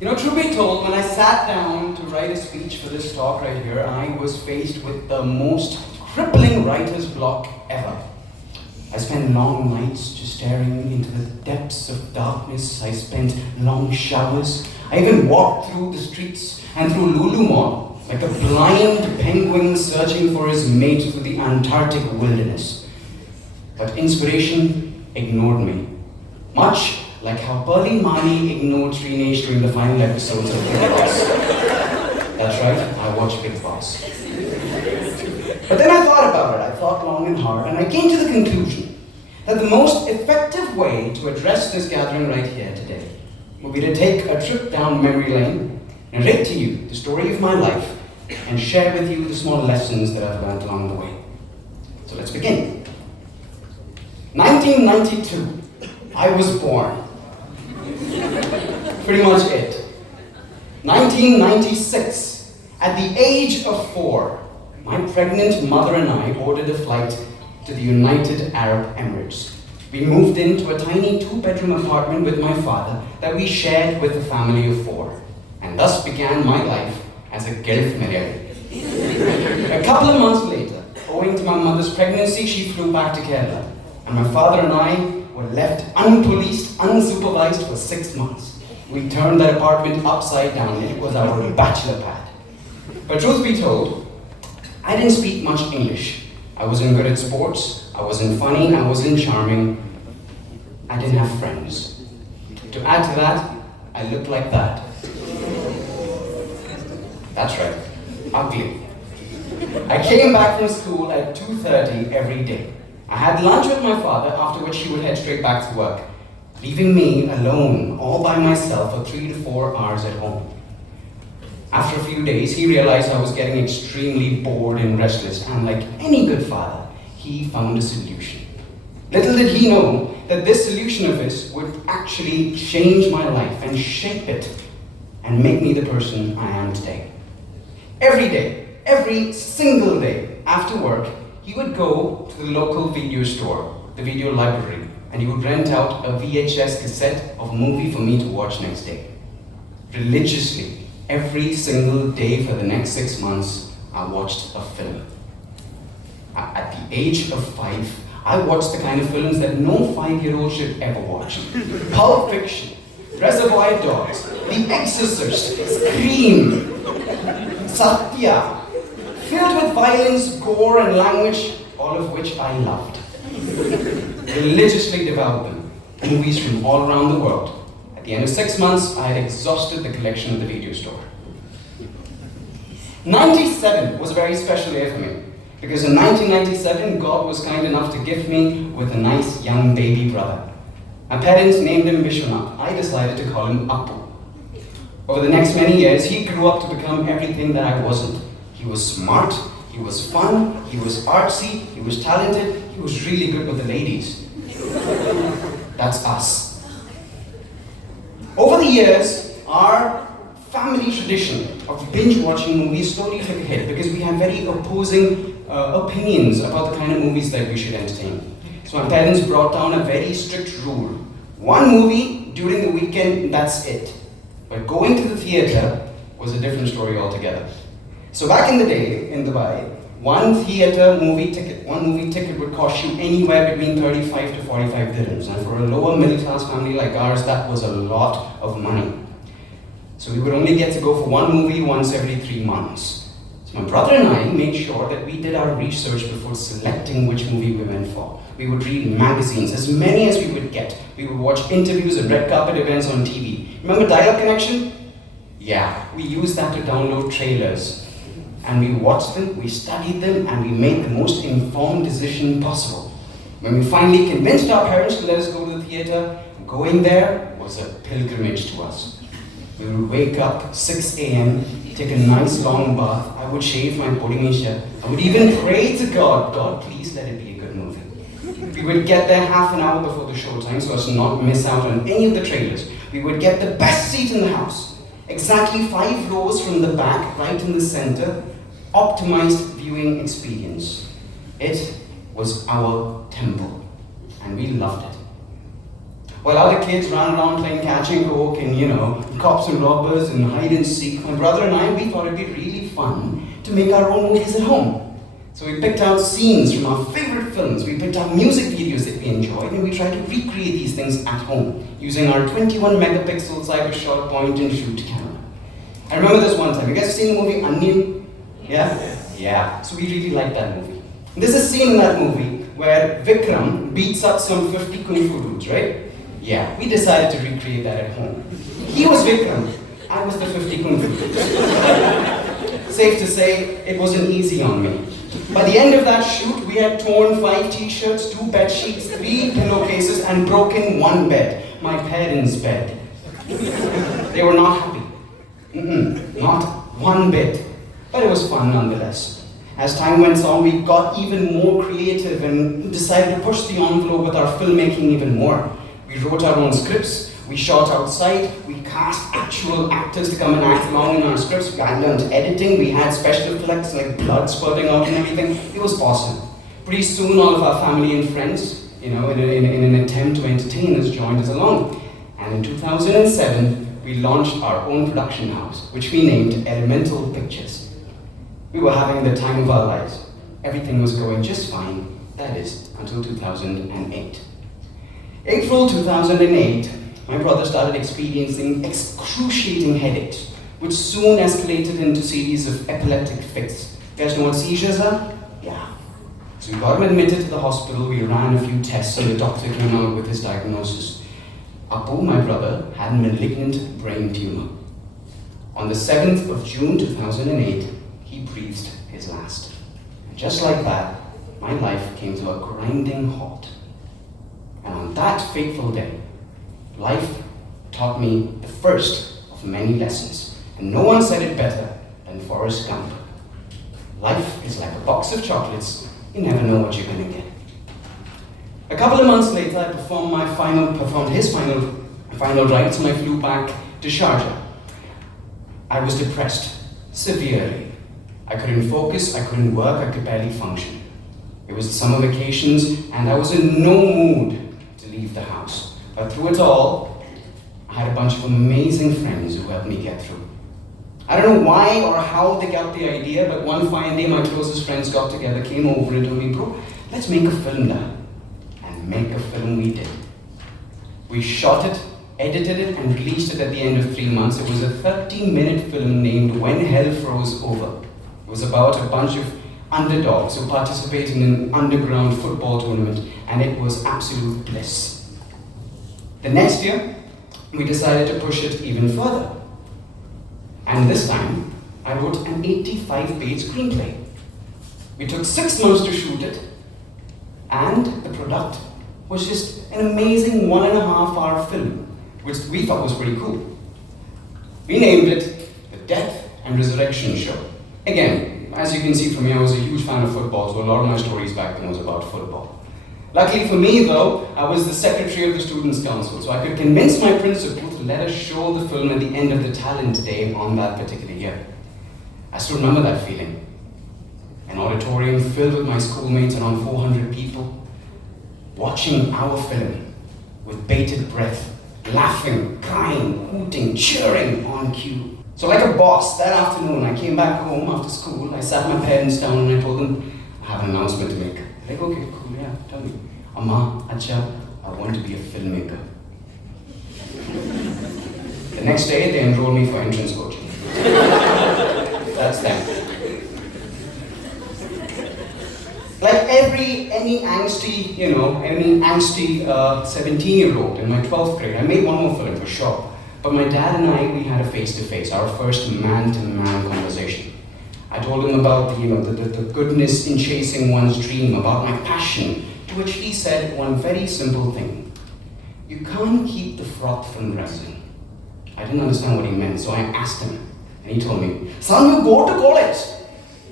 Truth be told, when I sat down to write a speech for this talk right here, I was faced with the most crippling writer's block ever. I spent long nights just staring into the depths of darkness. I spent long showers. I even walked through the streets and through Lulu Mall like a blind penguin searching for his mate through the Antarctic wilderness. But inspiration ignored me, much like how Pearly Mani ignored Trinesh during the final episodes of Big Boss. That's right, I watched Big Boss. But then I thought about it, I thought long and hard, and I came to the conclusion that the most effective way to address this gathering right here today would be to take a trip down memory lane, narrate to you the story of my life, and share with you the small lessons that I've learned along the way. So let's begin. 1992, I was born. Pretty much it. 1996, at the age of 4, my pregnant mother and I boarded a flight to the United Arab Emirates. We moved into a tiny 2-bedroom apartment with my father that we shared with a family of 4, and thus began my life as a Gulf Malayali. A couple of months later, owing to my mother's pregnancy, she flew back to Kerala, and my father and I were left unpoliced, unsupervised for 6 months. We turned that apartment upside down. It was our bachelor pad. But truth be told, I didn't speak much English. I wasn't good at sports, I wasn't funny, I wasn't charming. I didn't have friends. To add to that, I looked like that. That's right, ugly. I came back from school at 2:30 every day. I had lunch with my father, after which he would head straight back to work, leaving me alone, all by myself for 3 to 4 hours at home. After a few days, he realized I was getting extremely bored and restless, and like any good father, he found a solution. Little did he know that this solution of his would actually change my life and shape it and make me the person I am today. Every day, every single day after work, he would go to the local video store, the video library, and he would rent out a VHS cassette of a movie for me to watch next day. Religiously, every single day for the next 6 months, I watched a film. At the age of 5, I watched the kind of films that no 5-year-old should ever watch. Pulp Fiction, Reservoir Dogs, The Exorcist, Scream, Satya, filled with violence, gore, and language, all of which I loved. Religiously devoured them, movies from all around the world. At the end of 6 months, I had exhausted the collection at the video store. 97 was a very special year for me, because in 1997, God was kind enough to gift me with a nice young baby brother. My parents named him Vishak. I decided to call him Appu. Over the next many years, he grew up to become everything that I wasn't. He was smart, he was fun, he was artsy, he was talented, he was really good with the ladies. That's us. Over the years, our family tradition of binge watching movies slowly took a hit because we had very opposing opinions about the kind of movies that we should entertain. So my parents brought down a very strict rule. 1 movie during the weekend, that's it. But going to the theater was a different story altogether. So back in the day, in Dubai, one movie ticket would cost you anywhere between 35 to 45 dirhams. And for a lower middle class family like ours, that was a lot of money. So we would only get to go for 1 movie once every 3 months. So my brother and I made sure that we did our research before selecting which movie we went for. We would read magazines, as many as we would get. We would watch interviews and red carpet events on TV. Remember dial-up connection? Yeah, we used that to download trailers. And we watched them, we studied them, and we made the most informed decision possible. When we finally convinced our parents to let us go to the theater, going there was a pilgrimage to us. We would wake up 6 a.m., take a nice long bath, I would shave my podimisha, I would even pray to God, God, please let it be a good movie. We would get there half an hour before the show time so as to not miss out on any of the trailers. We would get the best seat in the house, exactly 5 rows from the back, right in the center, optimized viewing experience. It was our temple, and we loved it. While other kids ran around playing catch and coke and, cops and robbers and hide and seek, my brother and I, we thought it'd be really fun to make our own movies at home. So we picked out scenes from our favorite films, we picked out music videos that we enjoyed, and we tried to recreate these things at home using our 21 megapixel cyber shot point and shoot camera. I remember this one time. You guys seen the movie Onion? Yeah? Yeah. So we really liked that movie. There's a scene in that movie where Vikram beats up some 50 kung fu dudes, right? Yeah. We decided to recreate that at home. He was Vikram. I was the 50 kung fu dudes. Safe to say, it wasn't easy on me. By the end of that shoot, we had torn 5 t-shirts, 2 bed sheets, 3 pillowcases, and broken 1 bed. My parents' bed. They were not happy. Not one bit. But it was fun nonetheless. As time went on, we got even more creative and decided to push the envelope with our filmmaking even more. We wrote our own scripts, we shot outside, we cast actual actors to come and act along in our scripts. I learned editing, we had special effects like blood spurting out and everything. It was awesome. Pretty soon all of our family and friends, in an attempt to entertain us, joined us along. And in 2007, we launched our own production house, which we named Elemental Pictures. We were having the time of our lives. Everything was going just fine, that is, until 2008. April 2008, my brother started experiencing excruciating headaches, which soon escalated into a series of epileptic fits. You guys know what seizures are? Yeah. So we got him admitted to the hospital, we ran a few tests, and the doctor came out with his diagnosis. Apu, my brother, had a malignant brain tumor. On the 7th of June 2008, he breathed his last. And just like that, my life came to a grinding halt. And on that fateful day, life taught me the first of many lessons. And no one said it better than Forrest Gump. Life is like a box of chocolates. You never know what you're going to get. A couple of months later, I performed his final rites, and I flew back to Sharjah. I was depressed, severely. I couldn't focus, I couldn't work, I could barely function. It was the summer vacations, and I was in no mood to leave the house. But through it all, I had a bunch of amazing friends who helped me get through. I don't know why or how they got the idea, but one fine day my closest friends got together, came over and told me, bro, let's make a film now. Make a film we did. We shot it, edited it, and released it at the end of 3 months. It was a 30-minute film named When Hell Froze Over. It was about a bunch of underdogs who participated in an underground football tournament, and it was absolute bliss. The next year, we decided to push it even further. And this time, I wrote an 85-page screenplay. We took 6 months to shoot it, and the product was just an amazing 1.5-hour film, which we thought was pretty cool. We named it The Death and Resurrection Show. Again, as you can see from me, I was a huge fan of football, so a lot of my stories back then was about football. Luckily for me though, I was the secretary of the Students' Council, so I could convince my principal to let us show the film at the end of the talent day on that particular year. I still remember that feeling. An auditorium filled with my schoolmates, around 400 people, watching our film with bated breath, laughing, crying, hooting, cheering on cue. So like a boss, that afternoon I came back home after school, I sat my parents down and I told them, I have an announcement to make. They're like, okay, cool, yeah, tell me. Amma, Acha, I want to be a filmmaker. The next day they enrolled me for entrance coaching. That's them. Like any angsty 17-year-old in my 12th grade, I made one more film for sure. But my dad and I, we had a face-to-face, our first man-to-man conversation. I told him about the goodness in chasing one's dream, about my passion, to which he said one very simple thing. You can't keep the froth from rising. I didn't understand what he meant, so I asked him, and he told me, son, you go to college,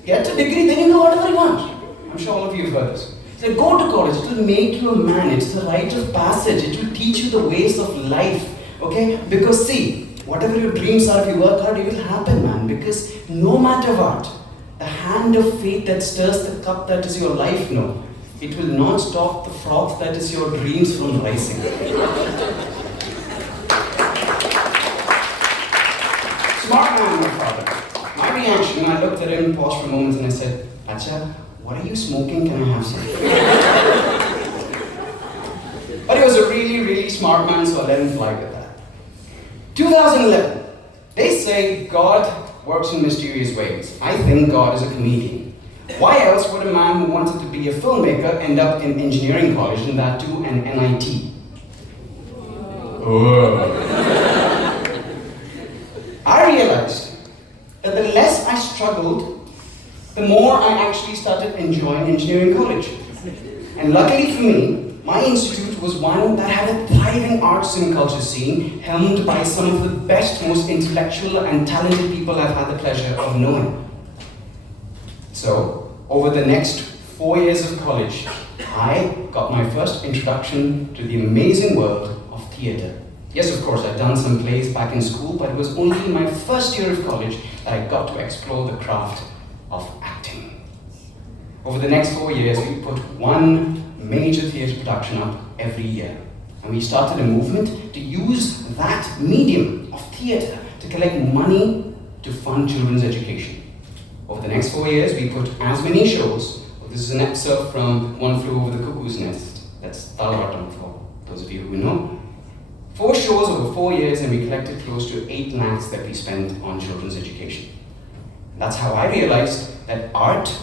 get a degree, then you know whatever you want. I'm sure all of you have heard this. He said, go to college, it will make you a man, it's the rite of passage, it will teach you the ways of life, okay? Because see, whatever your dreams are, if you work hard, it will happen, man, because no matter what, the hand of fate that stirs the cup that is your life, it will not stop the froth that is your dreams from rising. Smart man, my father. My reaction, I looked at him, paused for a moment, and I said, Acha, what are you smoking? Can I have some? But he was a really, really smart man, so I let him fly with that. 2011. They say God works in mysterious ways. I think God is a comedian. Why else would a man who wanted to be a filmmaker end up in engineering college, and that too an NIT? I realized that the less I struggled, the more I actually started enjoying engineering college. And luckily for me, my institute was one that had a thriving arts and culture scene, helmed by some of the best, most intellectual and talented people I've had the pleasure of knowing. So, over the next 4 years of college, I got my first introduction to the amazing world of theatre. Yes, of course, I'd done some plays back in school, but it was only in my first year of college that I got to explore the craft of acting. Over the next 4 years, we put one major theatre production up every year. And we started a movement to use that medium of theatre to collect money to fund children's education. Over the next 4 years, we put as many shows. This is an excerpt from One Flew Over the Cuckoo's Nest. That's Talavatam for those of you who know. 4 shows over 4 years, and we collected close to 8 lakhs that we spent on children's education. That's how I realized that art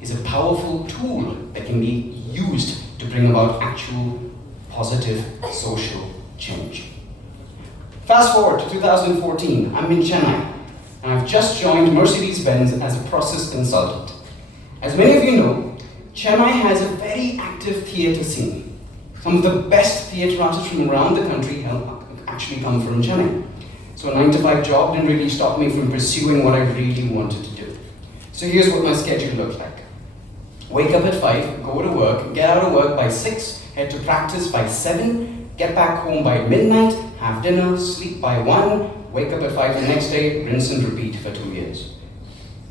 is a powerful tool that can be used to bring about actual positive social change. Fast forward to 2014, I'm in Chennai, and I've just joined Mercedes-Benz as a process consultant. As many of you know, Chennai has a very active theatre scene. Some of the best theatre artists from around the country actually come from Chennai. So a 9-to-5 job didn't really stop me from pursuing what I really wanted to do. So here's what my schedule looked like. Wake up at 5, go to work, get out of work by 6, head to practice by 7, get back home by midnight, have dinner, sleep by 1, wake up at 5 the next day, rinse and repeat for 2 years.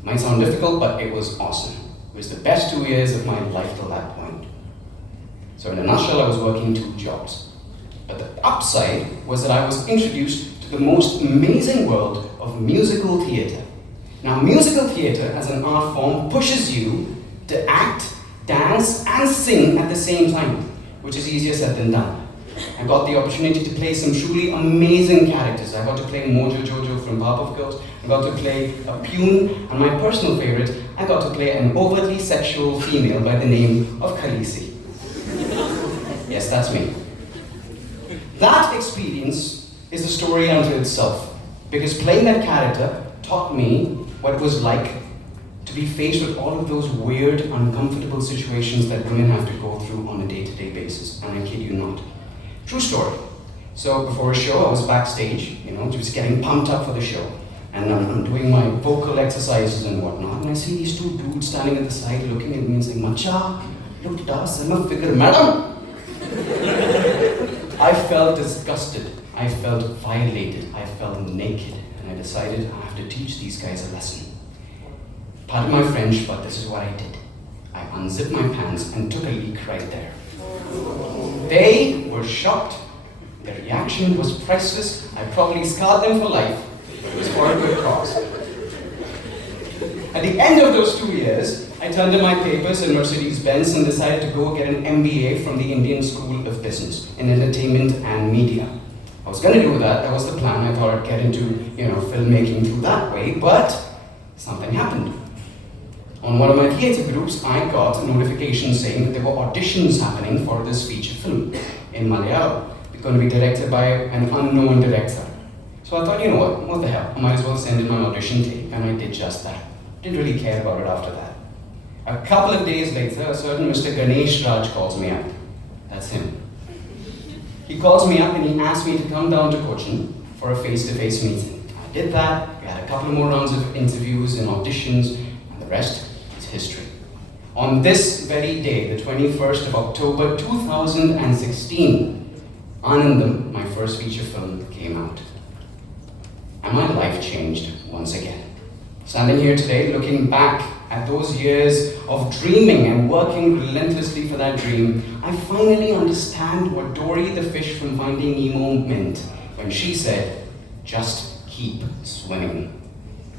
Might sound difficult, but it was awesome. It was the best 2 years of my life till that point. So in a nutshell, I was working 2 jobs. But the upside was that I was introduced to the most amazing world of musical theatre. Now, musical theatre as an art form pushes you to act, dance, and sing at the same time, which is easier said than done. I got the opportunity to play some truly amazing characters. I got to play Mojo Jojo from Powerpuff Girls, I got to play a Pune, and my personal favorite, I got to play an overtly sexual female by the name of Khaleesi. Yes, that's me. That experience is a story unto itself, because playing that character taught me what it was like to be faced with all of those weird, uncomfortable situations that women have to go through on a day-to-day basis, and I kid you not. True story. So before a show, I was backstage, just getting pumped up for the show, and I'm doing my vocal exercises and whatnot, and I see these 2 dudes standing at the side looking at me and saying, Macha, look at us, I'm a figure, madam! I felt disgusted, I felt violated, I felt naked, and I decided I have to teach these guys a lesson. Pardon my French, but this is what I did. I unzipped my pants and took a leak right there. They were shocked. Their reaction was priceless. I probably scarred them for life, but it was for a good cause. At the end of those 2 years, I turned in my papers at Mercedes-Benz and decided to go get an MBA from the Indian School of Business in Entertainment and Media. I was going to do that. That was the plan. I thought I'd get into, filmmaking through that way, but something happened. On one of my theatre groups, I got a notification saying that there were auditions happening for this feature film in Malayalam. It's going to be directed by an unknown director. So I thought, what the hell? I might as well send in my audition tape, and I did just that. Didn't really care about it after that. A couple of days later, a certain Mr. Ganesh Raj calls me up. That's him. He calls me up and he asked me to come down to Cochin for a face-to-face meeting. I did that. We had a couple more rounds of interviews and auditions, and the rest is history. On this very day, the 21st of October 2016, Anandam, my first feature film, came out. And my life changed once again. Standing here today, looking back at those years of dreaming and working relentlessly for that dream, I finally understand what Dory the fish from Finding Nemo meant when she said, just keep swimming.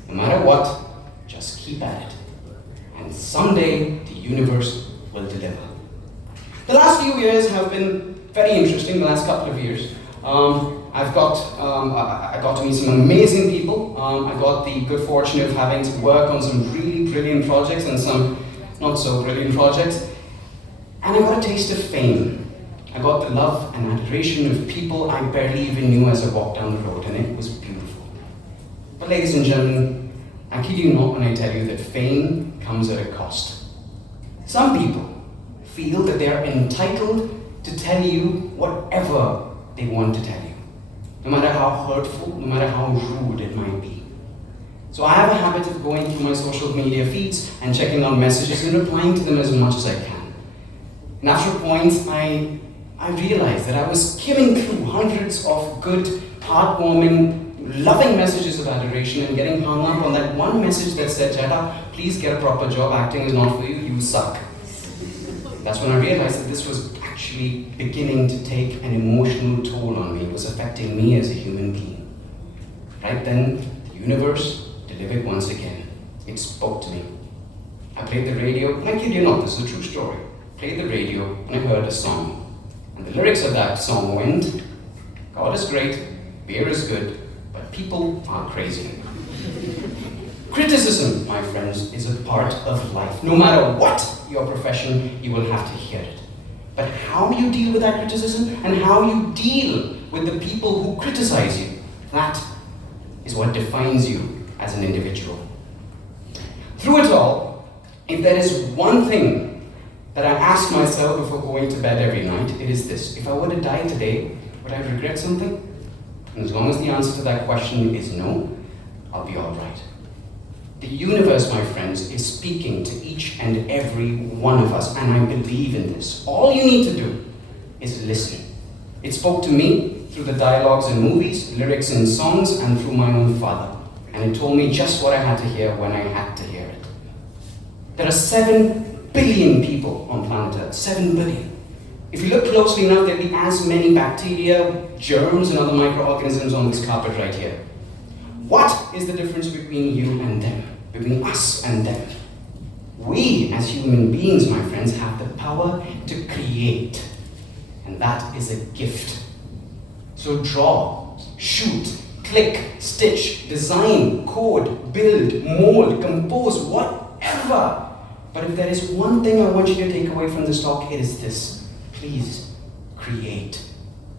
No matter what, just keep at it. And someday the universe will deliver. The last few years have been very interesting, the last couple of years. I got to meet some amazing people. I got the good fortune of having to work on some really brilliant projects and some not so brilliant projects. And I got a taste of fame. I got the love and adoration of people I barely even knew as I walked down the road, and it was beautiful. But ladies and gentlemen, I kid you not when I tell you that fame comes at a cost. Some people feel that they are entitled to tell you whatever they want to tell you, no matter how hurtful, no matter how rude it might be. So I have a habit of going through my social media feeds and checking out messages and replying to them as much as I can. And after a point, I realized that I was skimming through hundreds of good, heartwarming, loving messages of adoration and getting hung up on that one message that said, Jada, please get a proper job, acting is not for you, you suck. That's when I realized that this was actually beginning to take an emotional toll on me. It was affecting me as a human being. Right then, the universe delivered once again. It spoke to me. I played the radio, and I kid you not, this is a true story. Played the radio, and I heard a song. And the lyrics of that song went, God is great, beer is good, but people are crazy. Criticism, my friends, is a part of life. No matter what your profession, you will have to hear it. But how you deal with that criticism and how you deal with the people who criticize you, that is what defines you as an individual. Through it all, if there is one thing that I ask myself before going to bed every night, it is this. If I were to die today, would I regret something? And as long as the answer to that question is no, I'll be all right. The universe, my friends, is speaking to each and every one of us, and I believe in this. All you need to do is listen. It spoke to me through the dialogues in movies, lyrics in songs, and through my own father. And it told me just what I had to hear when I had to hear it. There are 7 billion people on planet Earth. 7 billion. If you look closely enough, there'll be as many bacteria, germs, and other microorganisms on this carpet right here. What is the difference between you and them? Between us and them? We, as human beings, my friends, have the power to create. And that is a gift. So draw, shoot, click, stitch, design, code, build, mold, compose, whatever. But if there is one thing I want you to take away from this talk, it is this. Please, create.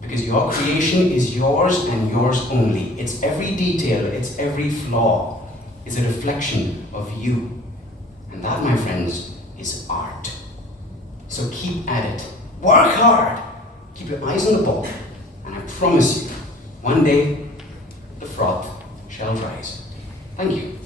Because your creation is yours and yours only. It's every detail, it's every flaw. It's a reflection of you. And that, my friends, is art. So keep at it. Work hard. Keep your eyes on the ball. And I promise you, one day, the froth shall rise. Thank you.